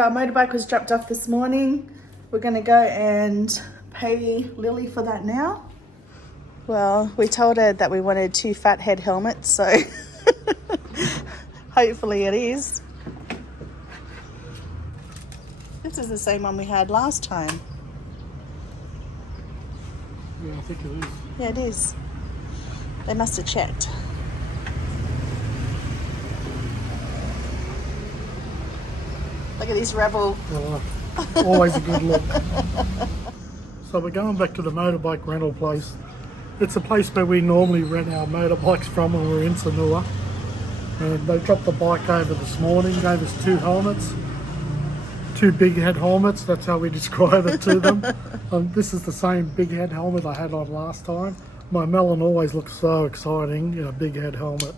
our motorbike was dropped off this morning. We're gonna go and pay Lily for that now. Well, we told her that we wanted 2 fat head helmets, so hopefully it is. This is the same one we had last time. Yeah, I think it is. Yeah, it is. They must have checked. Look at this rebel. Well, always a good look. So we're going back to the motorbike rental place. It's a place where we normally rent our motorbikes from when we're in Sanur. And they dropped the bike over this morning, gave us 2 helmets. 2 big head helmets, that's how we describe it to them. This is the same big head helmet I had on last time. My melon always looks so exciting in a big head helmet.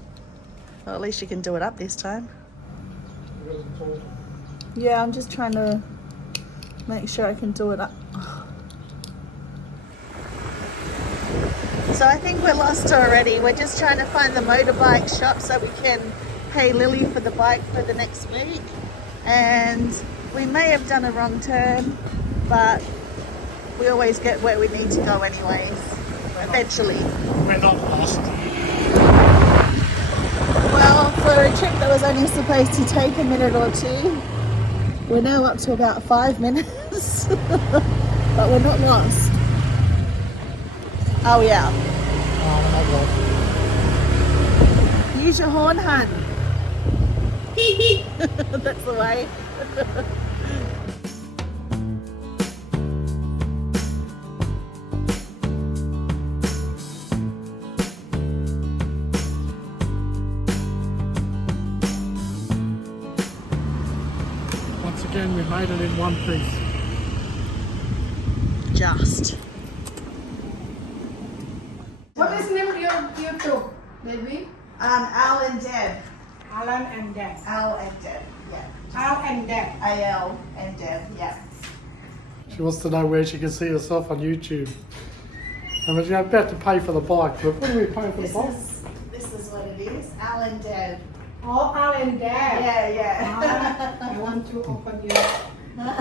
Well, at least you can do it up this time. Yeah, I'm just trying to make sure I can do it up. So I think we're lost already. We're just trying to find the motorbike shop so we can pay Lily for the bike for the next week. And we may have done a wrong turn, but we always get where we need to go anyways, eventually. We're not lost. Well, for a trip that was only supposed to take a minute or 2, we're now up to about 5 minutes, but we're not lost. Oh yeah. Use your horn, hun. That's the way. Once again, we made it in one piece. Just. What is name of your YouTube, baby? Al and Deb. Alan and Deb. Al and Deb, yeah. Al and Deb. A-L and Deb, yeah. She wants to know where she can see herself on YouTube. And we're about to pay for the bike, but what are we paying for the bike? This is what it is. Al and Deb. Oh, Al and Deb. Yeah. I want to open your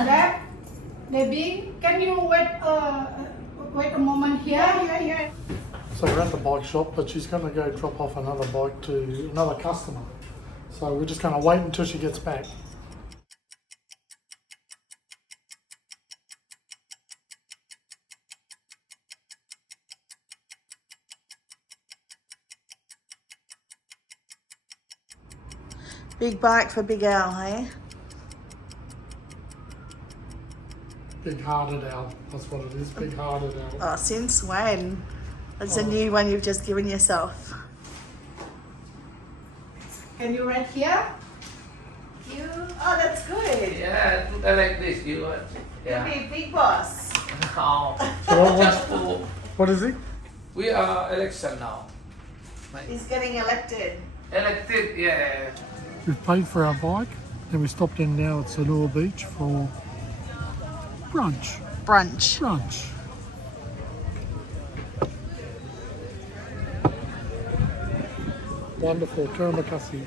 Deb. Baby, can you wait a moment here? Yeah. So we're at the bike shop, but she's going to go drop off another bike to another customer. So we're just going to wait until she gets back. Big bike for Big Al, hey? Big-hearted Al, that's what it is, big-hearted Al. Oh, since when? That's a new one you've just given yourself. Can you write here? Oh, that's good. Yeah, I like this. You want? You'll Yeah. be a big boss. Oh, So just for what is it? we are election now. He's getting elected. Elected, yeah. We've paid for our bike and we stopped in now at Sanur Beach for brunch. Brunch. Wonderful, terima kasih.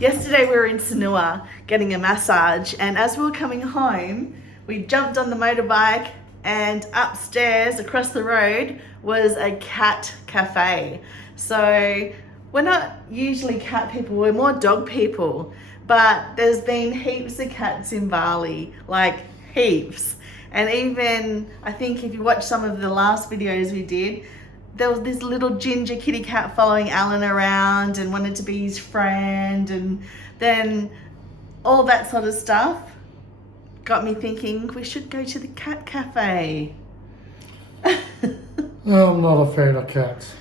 Yesterday we were in Sanur getting a massage, and as we were coming home, we jumped on the motorbike, and upstairs across the road was a cat cafe. So we're not usually cat people, we're more dog people, but there's been heaps of cats in Bali, like heaps. And even, I think if you watch some of the last videos we did, there was this little ginger kitty cat following Alan around and wanted to be his friend, and then all that sort of stuff got me thinking we should go to the cat cafe. I'm not a fan of cats.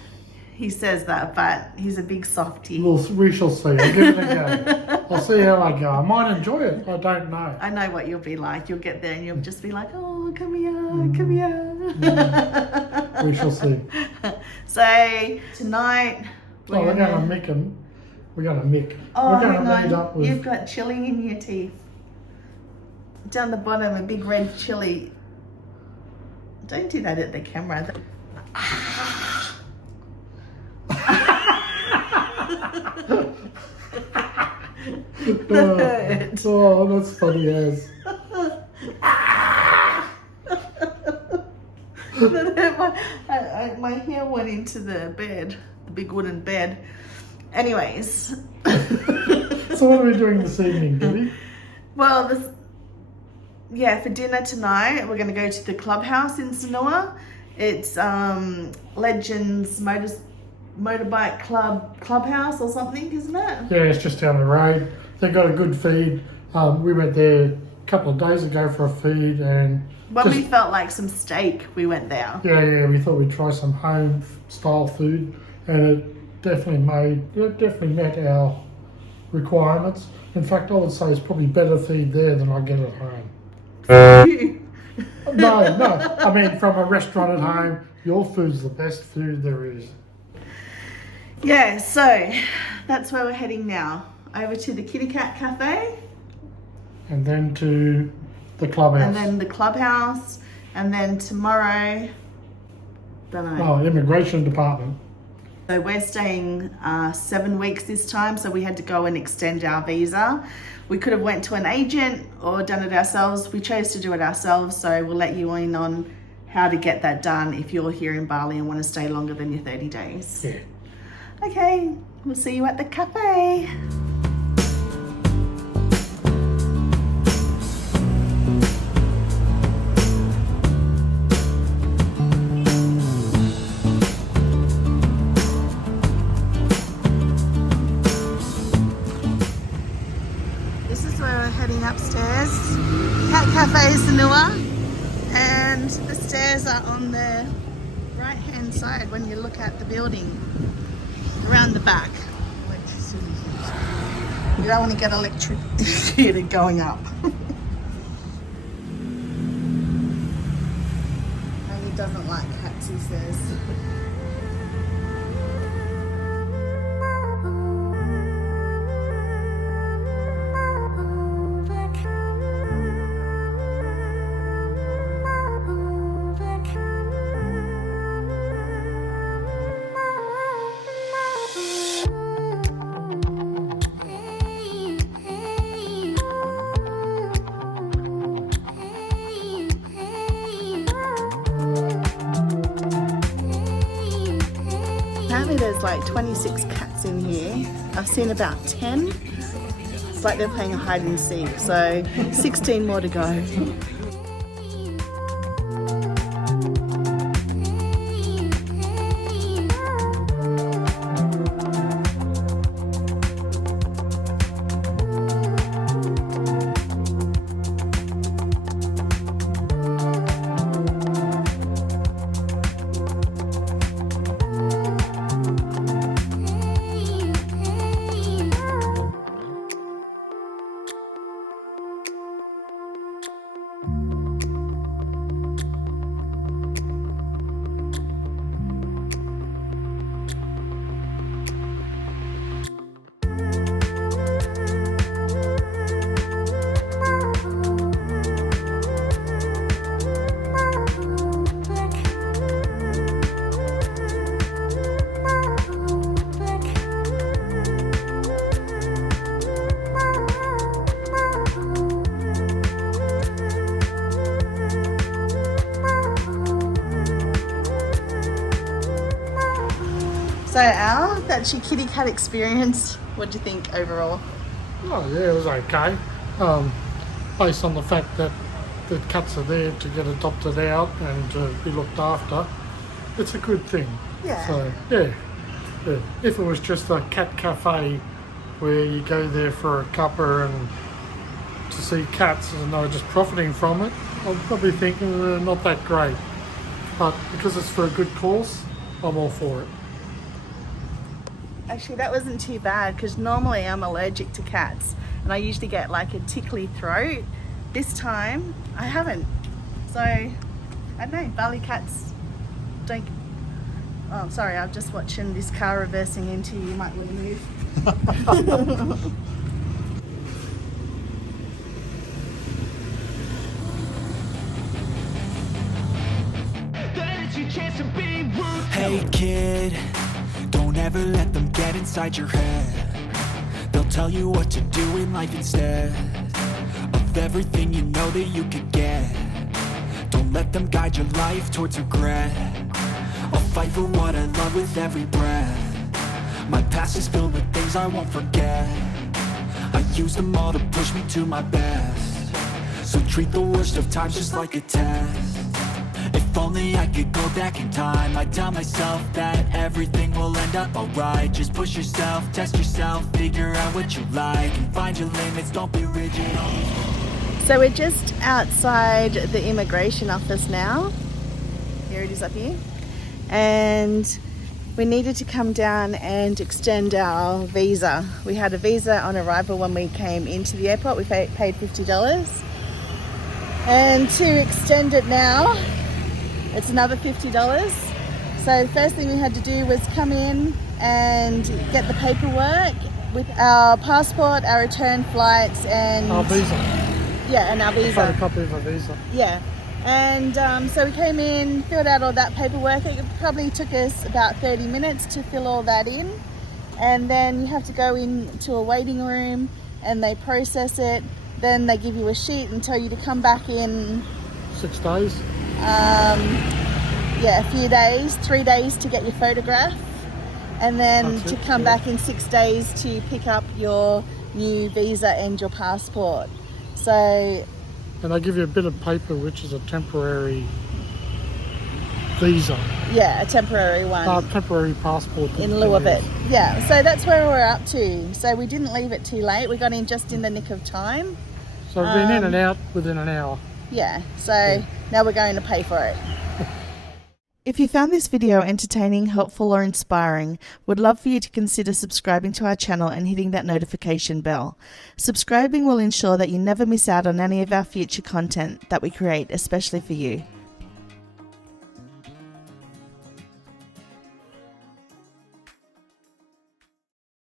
He says that, but he's a big softie. We shall see. I'll give it a go. I'll see how I go. I might enjoy it. I don't know. I know what you'll be like. You'll get there and you'll just be like, oh, come here, come here. We shall see. So tonight Oh, we're going to mick them. We're going to mick. Oh, we're going hang to meet on. up with. You've got chili in your teeth. Down the bottom, a big red chili. Don't do that at the camera. Oh, that's funny as. My hair went into the bed, the big wooden bed. Anyways. So what are we doing this evening, Debbie? Well, for dinner tonight, we're going to go to the Clubhouse in Sanur. It's Legends Motorbike Clubhouse or something, isn't it? Yeah, it's just down the road. They've got a good feed. We went there a couple of days ago for a feed, and when we felt like some steak, we went there. Yeah, we thought we'd try some home style food, and it definitely met our requirements. In fact, I would say it's probably better feed there than I get at home. No, I mean from a restaurant at home, your food's the best food there is. Yeah, so that's where we're heading now. Over to the Kitty Cat Cafe. And then to the Clubhouse. And then the Clubhouse. And then tomorrow, don't know. Oh, Immigration Department. So we're staying 7 weeks this time, so we had to go and extend our visa. We could have went to an agent or done it ourselves. We chose to do it ourselves, so we'll let you in on how to get that done if you're here in Bali and want to stay longer than your 30 days. Yeah. Okay, we'll see you at the cafe. This is where we're heading upstairs. Cat Cafe Sanur, and the stairs are on the right hand side when you look at the building. Around the back. Electricity. You don't want to get electrocuted going up. And he doesn't like cats, he says. Apparently there's like 26 cats in here. I've seen about 10. It's like they're playing a hide and seek. So 16 more to go. So Al, that's your kitty cat experience. What do you think overall? Oh yeah, it was okay. Based on the fact that the cats are there to get adopted out and to be looked after, it's a good thing. Yeah. So yeah. If it was just a cat cafe where you go there for a cuppa and to see cats and they're just profiting from it, I'd probably think not that great. But because it's for a good cause, I'm all for it. Actually, that wasn't too bad because normally I'm allergic to cats and I usually get like a tickly throat. This time I haven't. So I don't know, Bali cats don't... Oh, I'm sorry, I'm just watching this car reversing into you. You might want to move. Hey kid, don't ever let them get inside your head. They'll tell you what to do in life instead of everything you know that you could get. Don't let them guide your life towards regret. I'll fight for what I love with every breath. My past is filled with things I won't forget. I use them all to push me to my best. So treat the worst of times just like a test. If only I could go back in time, I'd tell myself that everything will end up alright. Just push yourself, test yourself, figure out what you like, and find your limits, don't be rigid. So we're just outside the immigration office now. Here it is up here. And we needed to come down and extend our visa. We had a visa on arrival when we came into the airport. We paid $50. And to extend it now, it's another $50. So the first thing we had to do was come in and get the paperwork with our passport, our return flights, and Our visa. yeah, and our visa. Photocopy of a visa. Yeah, and so we came in, filled out all that paperwork. It probably took us about 30 minutes to fill all that in, and then you have to go into a waiting room and they process it. Then they give you a sheet and tell you to come back in 6 days. a few days, 3 days to get your photograph, and then That's to it, come yeah. back in 6 days to pick up your new visa and your passport. So And they give you a bit of paper, which is a temporary visa. yeah, a temporary one Temporary passport. in lieu of it. Yeah, so that's where we're up to. So we didn't leave it too late. We got in just in the nick of time. So we've been in and out within an hour. Yeah, so now we're going to pay for it. If you found this video entertaining, helpful or inspiring, would love for you to consider subscribing to our channel and hitting that notification bell. Subscribing will ensure that you never miss out on any of our future content that we create, especially for you.